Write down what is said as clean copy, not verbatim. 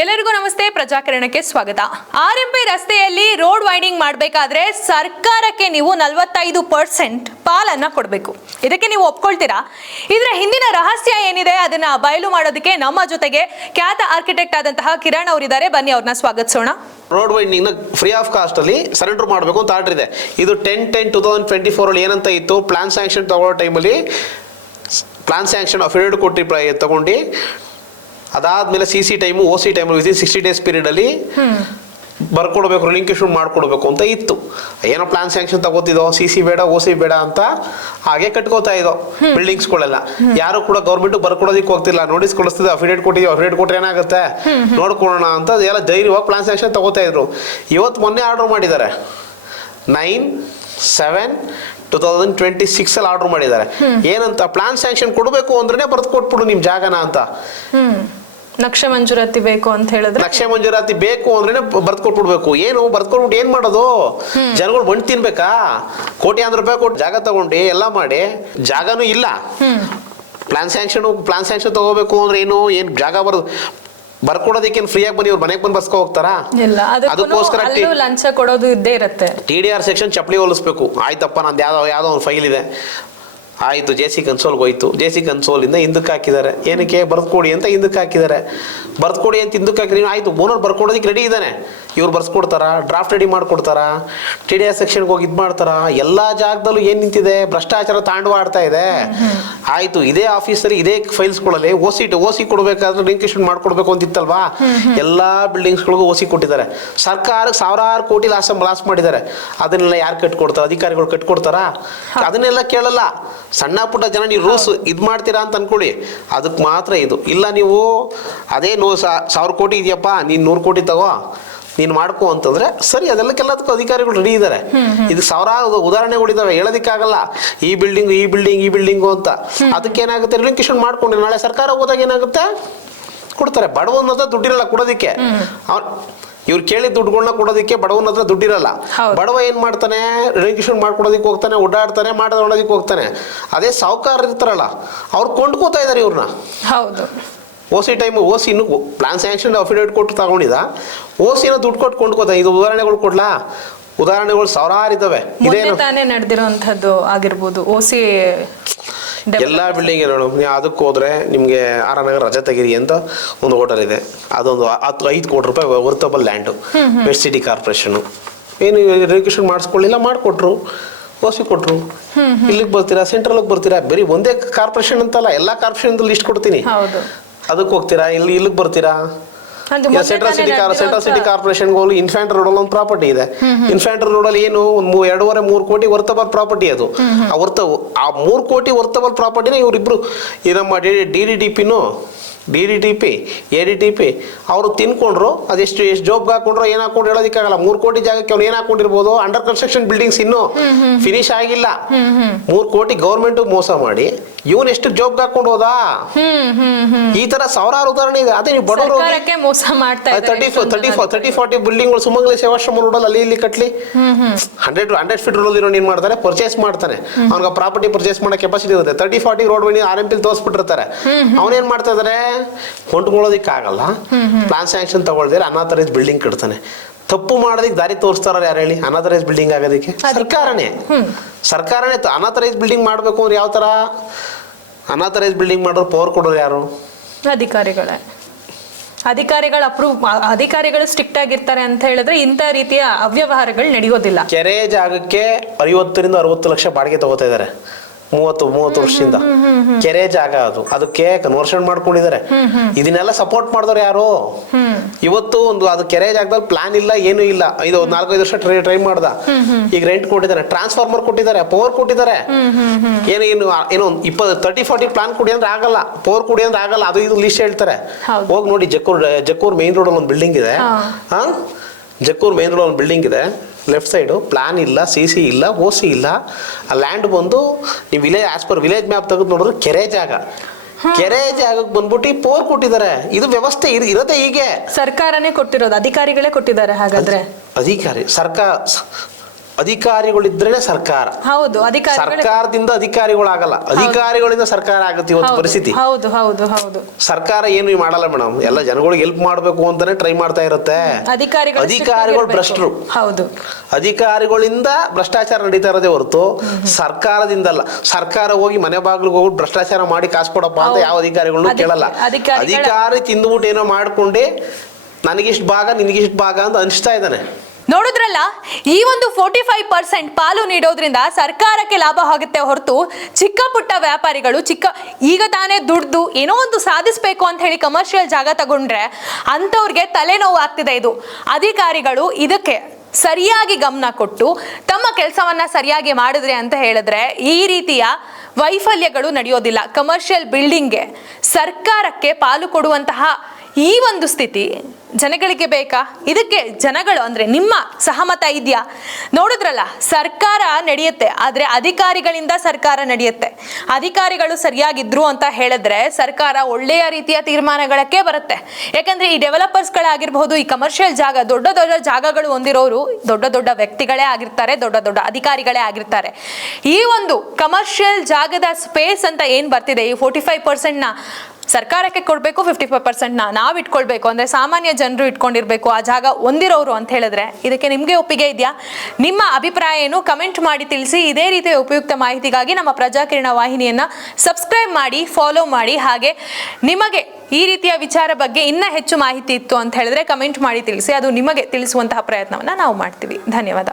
ಎಲ್ಲರಿಗೂ ನಮಸ್ತೆ, ಪ್ರಜಾಕರಣಕ್ಕೆ ಸ್ವಾಗತ. ಆರ್ಎಂಪಿ ರಸ್ತೆಯಲ್ಲಿ ರೋಡ್ ವೈಡಿಂಗ್ ಮಾಡಬೇಕಾದ್ರೆ ಸರ್ಕಾರಕ್ಕೆ ನೀವು 45% ಪಾಲನ್ನ ಕೊಡಬೇಕು. ಇದಕ್ಕೆ ನೀವು ಒಪ್ಕೊಳ್ತೀರಾ? ಇದರ ಹಿಂದಿನ ರಹಸ್ಯ ಏನಿದೆ ಅದನ್ನ ಬಯಲು ಮಾಡೋದಕ್ಕೆ ನಮ್ಮ ಜೊತೆಗೆ ಖ್ಯಾತ ಆರ್ಕಿಟೆಕ್ಟ್ ಆದಂತಹ ಕಿರಣ್ ಅವರಿದ್ದಾರೆ. ಬನ್ನಿ ಅವ್ರನ್ನ ಸ್ವಾಗತಿಸೋಣ. ರೋಡ್ ವೈಂಡಿಂಗ್ ನ ಫ್ರೀ ಆಫ್ ಕಾಸ್ಟ್ ಅಲ್ಲಿ ಸರೆಂಡರ್ ಮಾಡಬೇಕು ಅಂತ ಆರ್ಡರ್ ಇದೆ. ಇದು 10/10/2024 ಅಲ್ಲಿ ಏನಂತ ಇತ್ತು, ಪ್ಲಾನ್ ಸ್ಯಾಂಕ್ಷನ್ ತಗೊಳ್ಳೋ ಟೈಮಲ್ಲಿ ಪ್ಲಾನ್ ಸ್ಯಾಂಕ್ಷನ್ ಅಫಿಡೇವಿಟ್ ಕೊಟ್ಟು ತಗೊಂಡು ಅದಾದ್ಮೇಲೆ CC time OC time within 60 days period ಬರ್ಕೊಡ್ಬೇಕು, ರಿಲಿಂಕ್ವಿಷನ್ ಮಾಡ್ಕೊಡ್ಬೇಕು ಅಂತ ಇತ್ತು. ಏನೋ ಪ್ಲಾನ್ ಸ್ಯಾಂಕ್ಷನ್ ತಗೋತಿದ್ದೋ, CC ಬೇಡ OC ಬೇಡ ಅಂತ ಹಾಗೆ ಕಟ್ಕೋತಾ ಇದ್ದೋ ಬಿಲ್ಡಿಂಗ್ಸ್ಗಳೆಲ್ಲ. ಯಾರು ಕೂಡ ಗೌರ್ಮೆಂಟ್ ಬರ್ಕೊಡೋದಕ್ಕೆ ಹೋಗ್ತಿಲ್ಲ, ನೋಟಿಸ್ ಕೊಡಿಸ್ತಿದ್ದೆ, ಅಫಿಡೇಟ್ ಕೊಟ್ಟಿದ್ದೀವಿ, ಅಫಿಡೇಟ್ ಕೊಟ್ರೆ ಏನಾಗುತ್ತೆ ನೋಡ್ಕೊಳ್ಳೋಣ ಅಂತ ಎಲ್ಲ ಧೈರ್ಯವಾಗಿ ಪ್ಲಾನ್ ಸ್ಯಾಂಕ್ಷನ್ ತಗೋತಾ ಇದ್ರು. ಇವತ್ತು ಮೊನ್ನೆ ಆರ್ಡರ್ ಮಾಡಿದ್ದಾರೆ 9/7/2026 ಆರ್ಡರ್ ಮಾಡಿದ್ದಾರೆ. ಏನಂತ, ಪ್ಲಾನ್ ಸ್ಯಾಂಕ್ಷನ್ ಕೊಡಬೇಕು ಅಂದ್ರೆ ಬರ್ದು ಕೊಟ್ಬಿಡು ನಿಮ್ ಜಾಗನ ಅಂತ. ನಕ್ಷೆ ಮಂಜೂರಾತಿ ಬೇಕು ಅಂತ ಹೇಳಿದ್ರೆ, ನಕ್ಷೆ ಮಂಜೂರಾತಿ ಬೇಕು ಅಂದ್ರೆ ಬರ್ದು ಕೊಟ್ಬಿಡ್ಬೇಕು. ಏನು ಬರ್ದು ಕೊಟ್ಬಿಟ್ಟು ಏನ್ ಮಾಡೋದು? ಜನಗಳು ಮಣ್ಣು ತಿನ್ಬೇಕಾ? ಕೋಟ್ಯಾಂತರ ರೂಪಾಯಿ ಕೊಟ್ಟು ಜಾಗ ತಗೊಂಡು ಎಲ್ಲ ಮಾಡಿ ಜಾಗನೂ ಇಲ್ಲ. ಪ್ಲಾನ್ ಸ್ಯಾಂಕ್ಷನ್ ತಗೋಬೇಕು ಅಂದ್ರೆ ಏನ್ ಜಾಗ ಬರ್ಕೊಡೋದಕ್ಕೆ ಫ್ರೀಯಾಗಿ ಬನ್ನಿ ಅವ್ರು ಮನೆಗೆ ಬಂದು ಬರ್ಸ್ಕೊ ಹೋಗ್ತಾರಾ? ಅದಕ್ಕೋಸ್ಕರ ಲಂಚ ಕೊಡೋದು ಇದ್ದೇ ಇರುತ್ತೆ. TDR ಸೆಕ್ಷನ್ ಚಪ್ಪಲಿ ಹೋಲಿಸ್ಬೇಕು. ಆಯ್ತಪ್ಪ, ನಂದು ಯಾವ್ದೋ ಒಂದು ಫೈಲ್ ಇದೆ, ಆಯಿತು JC ಕನ್ಸೋಲ್ಗೆ ಹೋಯ್ತು, JC ಕನ್ಸೋಲಿಂದ ಹಿಂದಕ್ಕೆ ಹಾಕಿದ್ದಾರೆ. ಏನಕ್ಕೆ? ಬರ್ದ್ಕೊಡಿ ಅಂತ ಹಿಂದಕ್ಕೆ ಹಾಕಿದ್ದಾರೆ. ಬರ್ದ್ಕೊಡಿ ಅಂತ ಹಿಂದಕ್ಕೆ ಹಾಕಿದ್ರೆ ಆಯಿತು, ಓನರ್ ಬರ್ಕೊಡೋದಕ್ಕೆ ರೆಡಿ ಇದ್ದಾನೆ, ಇವ್ರು ಬರ್ಸ್ಕೊಡ್ತಾರ, ಡ್ರಾಫ್ಟ್ ರೆಡಿ ಮಾಡಿಕೊಡ್ತಾರ, TDR ಸೆಕ್ಷನ್ಗೆ ಹೋಗಿ ಇದು ಮಾಡ್ತಾರ. ಎಲ್ಲ ಜಾಗದಲ್ಲೂ ಏನು ನಿಂತಿದೆ, ಭ್ರಷ್ಟಾಚಾರ ತಾಂಡವ ಆಡ್ತಾ ಇದೆ. ಆಯಿತು, ಇದೇ ಆಫೀಸಲ್ಲಿ ಇದೇ ಫೈಲ್ಸ್ಗಳಲ್ಲಿ OC ಕೊಡಬೇಕಾದ್ರೆ ರಿಲಿಂಕ್ವಿಷನ್ ಮಾಡ್ಕೊಡ್ಬೇಕು ಅಂತಿತ್ತಲ್ವಾ? ಎಲ್ಲ ಬಿಲ್ಡಿಂಗ್ಸ್ಗಳಿಗೂ OC ಕೊಟ್ಟಿದ್ದಾರೆ. ಸರ್ಕಾರಕ್ಕೆ ಸಾವಿರಾರು ಕೋಟಿ ಲಾಸ್ ಮಾಡಿದ್ದಾರೆ. ಅದನ್ನೆಲ್ಲ ಯಾರು ಕಟ್ಕೊಡ್ತಾರೆ? ಅಧಿಕಾರಿಗಳು ಕಟ್ಕೊಡ್ತಾರ? ಅದನ್ನೆಲ್ಲ ಕೇಳಲ್ಲ. ಸಣ್ಣ ಪುಟ್ಟ ಜನ ನೀವು ರೂಲ್ಸ್ ಇದು ಮಾಡ್ತೀರಾ ಅಂತ ಅನ್ಕೊಳ್ಳಿ, ಅದಕ್ಕೆ ಮಾತ್ರ ಇದು ಇಲ್ಲ. ನೀವು ಅದೇ 1,000 ಕೋಟಿ ಇದೆಯಪ್ಪ, ನೀನು 100 ಕೋಟಿ ತಗೋ, ನೀನು ಮಾಡ್ಕೋ ಅಂತಂದ್ರೆ ಸರಿ, ಅದೆಲ್ಲಕ್ಕೆಲ್ಲದಕ್ಕೂ ಅಧಿಕಾರಿಗಳು ರೆಡಿ ಇದ್ದಾರೆ. ಇದು ಸಾವಿರಾರು ಉದಾಹರಣೆಗಳಿದ್ದಾವೆ, ಹೇಳೋದಕ್ಕಾಗಲ್ಲ. ಈ ಬಿಲ್ಡಿಂಗು ಅಂತ. ಅದಕ್ಕೇನಾಗುತ್ತೆ, ರಿಲಿಂಕ್ವಿಷನ್ ಮಾಡ್ಕೊಂಡು ನಾಳೆ ಸರ್ಕಾರ ಹೋದಾಗ ಏನಾಗುತ್ತೆ, ಕೊಡ್ತಾರೆ. ಬಡವನ ಹತ್ರ ದುಡ್ಡಿರಲ್ಲ ಕೊಡೋದಕ್ಕೆ. ಇವ್ರು ಕೇಳಿದ ದುಡ್ಡುಗಳನ್ನ ಕೊಡೋದಕ್ಕೆ ಬಡವನ ಹತ್ರ ದುಡ್ಡಿರಲ್ಲ. ಬಡವ ಏನ್ ಮಾಡ್ತಾನೆ, ರಿಲಿಂಕ್ವಿಷನ್ ಮಾಡ್ಕೊಡೋದಕ್ಕೆ ಹೋಗ್ತಾನೆ, ಓಡಾಡ್ತಾನೆ, ಮಾಡೋದಕ್ಕೆ ಹೋಗ್ತಾನೆ. ಅದೇ ಸಾಹುಕಾರ ಇರ್ತಾರಲ್ಲ, ಅವ್ರು ಕೊಂಡ್ಕೋತಾ ಇದಾರೆ ಇವ್ರನ್ನ. ಹೌದು, OC ಪ್ಲಾನ್ ಸ್ಯಾಂಕ್ಷನ್ ಅಫಿಡೇವಿಟ್ ಕೊಟ್ಟು ತಗೊಂಡಿದ್ದ, OCನ ದುಡ್ಡು ಕೊಟ್ಟು ಕೊಂಡ್ಕೋತಾ. ಇದು ಉದಾಹರಣೆಗಳು ಕೊಡ್ಲಾ? ಉದಾಹರಣೆಗಳು ಸಾವಿರಾರು ಇದಾವೆ. ಇದೇನು ತಾನೇ ನಡೆದಿರೋಂಥದ್ದು ಆಗಿರ್ಬೋದು. OC ಎಲ್ಲ ಬಿಲ್ಡಿಂಗ್ ಇರೋಣ. ನೀವು ಅದಕ್ಕೆ ಹೋದ್ರೆ ನಿಮಗೆ ಆರನಗರ ರಜತಗಿರಿ ಅಂತ ಒಂದು ಹೋಟೆಲ್ ಇದೆ, ಅದೊಂದು 5 ಕೋಟಿ ರೂಪಾಯಿ ವರ್ತಬಲ್ ಲ್ಯಾಂಡು, ವೆಸ್ಟ್ ಸಿಟಿ ಕಾರ್ಪೊರೇಷನ್. ಏನು ರಿಲಿಂಕ್ವಿಷನ್ ಮಾಡಿಸ್ಕೊಳ್ಳಿಲ್ಲ, ಮಾಡಿಕೊಟ್ರು, OC ಕೊಟ್ರು. ಇಲ್ಲಿಗೆ ಬರ್ತೀರಾ, ಸೆಂಟ್ರಲ್ಗೆ ಬರ್ತೀರಾ, ಬರೀ ಒಂದೇ ಕಾರ್ಪೊರೇಷನ್ ಅಂತಲ್ಲ, ಎಲ್ಲ ಕಾರ್ಪೊರೇಷನ್ ಲಿಸ್ಟ್ ಕೊಡ್ತೀನಿ, ಅದಕ್ಕೆ ಹೋಗ್ತೀರಾ. ಇಲ್ಲಿಗೆ ಬರ್ತೀರಾ, ಸೆಂಟ್ರಲ್ ಸಿಟಿ ಕಾರ್ಪೊರೇಷನ್ಗೆ ಹೋಗಿ ಇನ್ಫ್ಯಾಂಟ್ರಿ ರೋಡ್ ಒಂದು ಪ್ರಾಪರ್ಟಿ ಇದೆ. ಇನ್ಫ್ಯಾಂಟ್ರಿ ರೋಡ್ ಅಲ್ಲಿ ಏನು 2.5-3 ಕೋಟಿ ವರ್ತಬಲ್ ಪ್ರಾಪರ್ಟಿ ಅದು. ಆ 3 ಕೋಟಿ ವರ್ತಬಲ್ ಪ್ರಾಪರ್ಟಿನ ಇವರಿಬ್ರು ನಮ್ಮ DDTP ADTP ಅವರು ತಿನ್ಕೊಂಡ್ರು. ಅದೆಷ್ಟು ಜಾಬ್ಗೆ ಹಾಕೊಂಡ್ರು, ಏನ್ ಹಾಕೊಂಡ್ರು ಹೇಳೋದಕ್ಕಾಗಲ್ಲ. 3 ಕೋಟಿ ಜಾಗಕ್ಕೆ ಅವ್ನು ಏನ್ ಹಾಕೊಂಡಿರ್ಬೋದು? ಅಂಡರ್ ಕನ್ಸ್ಟ್ರಕ್ಷನ್ ಬಿಲ್ಡಿಂಗ್ಸ್ ಇನ್ನೂ ಫಿನಿಶ್ ಆಗಿಲ್ಲ. 3 ಕೋಟಿ ಗೌರ್ಮೆಂಟ್ ಮೋಸ ಮಾಡಿ ಇವನ್ ಎಷ್ಟು ಜಾಬ್ಗೆ ಹಾಕೊಂಡು ಹೋದ? ಈ ತರ ಸಾವಿರಾರು ಉದಾಹರಣೆ ಇದೆ. ಅದೇ ನೀವು ಬಡವರು 30-40 ಬಿಲ್ಡಿಂಗ್ಗಳು ಸುಮಂಗಲಿ ಸೇವಾಶ್ರಮ ರೋಡಲ್ಲಿ ಅಲ್ಲಿ ಇಲ್ಲಿ ಕಟ್ಲಿ, 100 ಫೀಟ್ ರೋಡ್ ಇರೋ ಏನ್ ಮಾಡ್ತಾರೆ, ಪರ್ಚೇಸ್ ಮಾಡ್ತಾನೆ. ಅವ್ನಿಗೆ ಪ್ರಾಪರ್ಟಿ ಪರ್ಚೇಸ್ ಮಾಡೋ ಕೆಪಾಸಿಟಿ ಇರುತ್ತೆ. 30-40 ರೋಡ್ ಬನ್ನಿ RMP ತೋರಿಸ್ಬಿಟ್ಟಿರ್ತಾರೆ. ಅವನೇನ್ ಮಾಡ್ತಾ ಇದಾರೆ, ಕೊಂಡ್ಕೊಳ್ಳೋದಿಕ್ಕಾಗಲ್ಲ. ಪ್ಲಾನ್ ಸ್ಯಾಂಕ್ಷನ್ ತಗೊಳ್ದಿರ ಅನಾಥರೈಸ್ ಬಿಲ್ಡಿಂಗ್ ಕಟ್ತಾನೆ. ತಪ್ಪು ಮಾಡೋದಕ್ಕೆ ದಾರಿ ತೋರಿಸ್ತಾರ ಯಾರು ಹೇಳಿ? ಅನಾಥರೈಸ್ ಬಿಲ್ಡಿಂಗ್ ಆಗೋದಕ್ಕೆ ಸರ್ಕಾರನೇ ಅನಾಥರೈಸ್ ಬಿಲ್ಡಿಂಗ್ ಮಾಡ್ಬೇಕು ಅಂದ್ರೆ ಯಾವ ತರ? ಅನಾಥರೈಸ್ ಬಿಲ್ಡಿಂಗ್ ಮಾಡೋರು ಪವರ್ ಕೊಡೋರು ಯಾರು? ಅಧಿಕಾರಿಗಳು ಸ್ಟ್ರಿಕ್ಟ್ ಆಗಿರ್ತಾರೆ ಅಂತ ಹೇಳಿದ್ರೆ ಇಂಥ ರೀತಿಯ ಅವ್ಯವಹಾರಗಳು ನಡೆಯೋದಿಲ್ಲ. ಕೆರೆ ಜಾಗಕ್ಕೆ 50-60 ಲಕ್ಷ ಬಾಡಿಗೆ ತಗೋತಾ ಇದಾರೆ 30 ವರ್ಷದಿಂದ. ಕೆರೆ ಜಾಗ ಅದಕ್ಕೆ ಕನ್ವರ್ಷನ್ ಮಾಡ್ಕೊಂಡಿದ್ದಾರೆ. ಇದನ್ನೆಲ್ಲ ಸಪೋರ್ಟ್ ಮಾಡಿದವ್ರು ಯಾರು? ಇವತ್ತು ಅದು ಕೆರೆ ಜಾಗದಲ್ಲಿ ಪ್ಲಾನ್ ಇಲ್ಲ, ಏನು ಇಲ್ಲ. 4-5 ವರ್ಷ ಟ್ರೈ ಮಾಡ್ದ, ಈಗ ರೆಂಟ್ ಕೊಟ್ಟಿದ್ದಾರೆ, ಟ್ರಾನ್ಸ್ಫಾರ್ಮರ್ ಕೊಟ್ಟಿದ್ದಾರೆ, ಪವರ್ ಕೊಟ್ಟಿದ್ದಾರೆ. ಏನು 30-40 ಪ್ಲಾನ್ ಕೊಡಿ ಅಂದ್ರೆ ಆಗಲ್ಲ, ಪವರ್ ಕೊಡಿ ಅಂದ್ರೆ ಆಗಲ್ಲ. ಅದು ಇದು ಲಿಸ್ಟ್ ಹೇಳ್ತಾರೆ. ಹೋಗಿ ನೋಡಿ, ಜಕ್ಕೂರ್ ಮೇನ್ ರೋಡ್ ಒಂದು ಬಿಲ್ಡಿಂಗ್ ಇದೆ. ಜಕ್ಕೂರ್ ಮೇನ್ ರೋಡ್ ಒಂದು ಬಿಲ್ಡಿಂಗ್ ಇದೆ, ಲೆಫ್ಟ್ ಸೈಡು ಪ್ಲಾನ್ ಇಲ್ಲ, CC ಇಲ್ಲ, OC ಇಲ್ಲ. ಆ ಲ್ಯಾಂಡ್ ಬಂದು ನೀವು ಆಸ್ ಪರ್ ವಿಲೇಜ್ ಮ್ಯಾಪ್ ತೆಗೆದು ನೋಡಿದ್ರೆ ಕೆರೆ ಜಾಗಕ್ಕೆ ಬಂದ್ಬಿಟ್ಟು ಪೋರ್ ಕೊಟ್ಟಿದ್ದಾರೆ. ಇದು ವ್ಯವಸ್ಥೆ ಇರೋದೇ ಹೀಗೆ. ಸರ್ಕಾರನೇ ಕೊಟ್ಟಿರೋದು, ಅಧಿಕಾರಿಗಳೇ ಕೊಟ್ಟಿದ್ದಾರೆ. ಹಾಗಾದ್ರೆ ಅಧಿಕಾರಿಗಳಿದ್ರೇನೆ ಸರ್ಕಾರ. ಹೌದು, ಸರ್ಕಾರದಿಂದ ಅಧಿಕಾರಿಗಳಾಗಲ್ಲ, ಅಧಿಕಾರಿಗಳಿಂದ ಸರ್ಕಾರ ಆಗುತ್ತೆ ಇವತ್ತು ಪರಿಸ್ಥಿತಿ. ಹೌದು ಹೌದು ಹೌದು. ಸರ್ಕಾರ ಏನು ಮಾಡಲ್ಲ ಮೇಡಮ್, ಎಲ್ಲ ಜನಗಳಿಗೆ ಹೆಲ್ಪ್ ಮಾಡಬೇಕು ಅಂತಾನೆ ಟ್ರೈ ಮಾಡ್ತಾ ಇರುತ್ತೆ. ಅಧಿಕಾರಿಗಳು ಭ್ರಷ್ಟರು. ಹೌದು, ಅಧಿಕಾರಿಗಳಿಂದ ಭ್ರಷ್ಟಾಚಾರ ನಡೀತಾ ಇರೋದೇ ಹೊರತು ಸರ್ಕಾರದಿಂದಲ್ಲ. ಸರ್ಕಾರ ಹೋಗಿ ಮನೆ ಬಾಗಿಲಿಗೆ ಹೋಗ್ಬಿಟ್ಟು ಭ್ರಷ್ಟಾಚಾರ ಮಾಡಿ ಕಾಸು ಕೊಡಪ್ಪ ಅಂತ ಯಾವ ಅಧಿಕಾರಿಗಳನ್ನು ಕೇಳಲ್ಲ. ಅಧಿಕಾರಿ ತಿಂದುಬಿಟ್ಟು ಏನೋ ಮಾಡ್ಕೊಂಡೆ ನನಗಿಷ್ಟು ಭಾಗ ನಿನಗಿಷ್ಟು ಭಾಗ ಅಂತ ಅನಿಸ್ತಾ ಇದ್ದಾನೆ. ನೋಡಿದ್ರಲ್ಲ, ಈ ಒಂದು 45% ಪಾಲು ನೀಡೋದ್ರಿಂದ ಸರ್ಕಾರಕ್ಕೆ ಲಾಭ ಆಗುತ್ತೆ ಹೊರತು ಚಿಕ್ಕ ಪುಟ್ಟ ವ್ಯಾಪಾರಿಗಳು ಈಗ ತಾನೇ ದುಡ್ದು ಏನೋ ಒಂದು ಸಾಧಿಸಬೇಕು ಅಂತ ಹೇಳಿ ಕಮರ್ಷಿಯಲ್ ಜಾಗ ತಗೊಂಡ್ರೆ ಅಂಥವ್ರಿಗೆ ತಲೆನೋವು ಆಗ್ತಿದೆ. ಇದು ಅಧಿಕಾರಿಗಳು ಇದಕ್ಕೆ ಸರಿಯಾಗಿ ಗಮನ ಕೊಟ್ಟು ತಮ್ಮ ಕೆಲಸವನ್ನ ಸರಿಯಾಗಿ ಮಾಡಿದ್ರೆ ಅಂತ ಹೇಳಿದ್ರೆ ಈ ರೀತಿಯ ವೈಫಲ್ಯಗಳು ನಡೆಯೋದಿಲ್ಲ. ಕಮರ್ಷಿಯಲ್ ಬಿಲ್ಡಿಂಗ್ಗೆ ಸರ್ಕಾರಕ್ಕೆ ಪಾಲು ಕೊಡುವಂತಹ ಈ ಒಂದು ಸ್ಥಿತಿ ಜನಗಳಿಗೆ ಬೇಕಾ? ಇದಕ್ಕೆ ಜನಗಳು ಅಂದ್ರೆ ನಿಮ್ಮ ಸಹಮತ ಇದೆಯಾ? ನೋಡಿದ್ರಲ್ಲ, ಸರ್ಕಾರ ನಡೆಯುತ್ತೆ, ಆದ್ರೆ ಅಧಿಕಾರಿಗಳಿಂದ ಸರ್ಕಾರ ನಡೆಯುತ್ತೆ. ಅಧಿಕಾರಿಗಳು ಸರಿಯಾಗಿದ್ರು ಅಂತ ಹೇಳಿದ್ರೆ ಸರ್ಕಾರ ಒಳ್ಳೆಯ ರೀತಿಯ ತೀರ್ಮಾನಗಳಕ್ಕೆ ಬರುತ್ತೆ. ಯಾಕಂದ್ರೆ ಈ ಡೆವಲಪರ್ಸ್ಗಳಾಗಿರ್ಬಹುದು, ಈ ಕಮರ್ಷಿಯಲ್ ದೊಡ್ಡ ದೊಡ್ಡ ಜಾಗಗಳು ಹೊಂದಿರೋರು ದೊಡ್ಡ ದೊಡ್ಡ ವ್ಯಕ್ತಿಗಳೇ ಆಗಿರ್ತಾರೆ, ದೊಡ್ಡ ದೊಡ್ಡ ಅಧಿಕಾರಿಗಳೇ ಆಗಿರ್ತಾರೆ. ಈ ಒಂದು ಕಮರ್ಷಿಯಲ್ ಜಾಗದ ಸ್ಪೇಸ್ ಅಂತ ಏನ್ ಬರ್ತಿದೆ, ಈ 45% ಸರ್ಕಾರಕ್ಕೆ ಕೊಡ್ಬೇಕು, 55% ನಾವು ಇಟ್ಕೊಳ್ಬೇಕು, ಅಂದ್ರೆ ಸಾಮಾನ್ಯ ಜನರು ಇಟ್ಕೊಂಡಿರ್ಬೇಕು ಆ ಜಾಗ ಹೊಂದಿರೋರು ಅಂತ ಹೇಳಿದ್ರೆ ಇದಕ್ಕೆ ನಿಮ್ಗೆ ಒಪ್ಪಿಗೆ ಇದೆಯಾ? ನಿಮ್ಮ ಅಭಿಪ್ರಾಯ ಏನು? ಕಮೆಂಟ್ ಮಾಡಿ ತಿಳಿಸಿ. ಇದೇ ರೀತಿಯ ಉಪಯುಕ್ತ ಮಾಹಿತಿಗಾಗಿ ನಮ್ಮ ಪ್ರಜಾಕಿರಣ ವಾಹಿನಿಯನ್ನ ಸಬ್ಸ್ಕ್ರೈಬ್ ಮಾಡಿ, ಫಾಲೋ ಮಾಡಿ. ಹಾಗೆ ನಿಮಗೆ ಈ ರೀತಿಯ ವಿಚಾರ ಬಗ್ಗೆ ಇನ್ನ ಹೆಚ್ಚು ಮಾಹಿತಿ ಇತ್ತು ಅಂತ ಹೇಳಿದ್ರೆ ಕಮೆಂಟ್ ಮಾಡಿ ತಿಳಿಸಿ. ಅದು ನಿಮಗೆ ತಿಳಿಸುವಂತಹ ಪ್ರಯತ್ನವನ್ನ ನಾವು ಮಾಡ್ತೀವಿ. ಧನ್ಯವಾದ.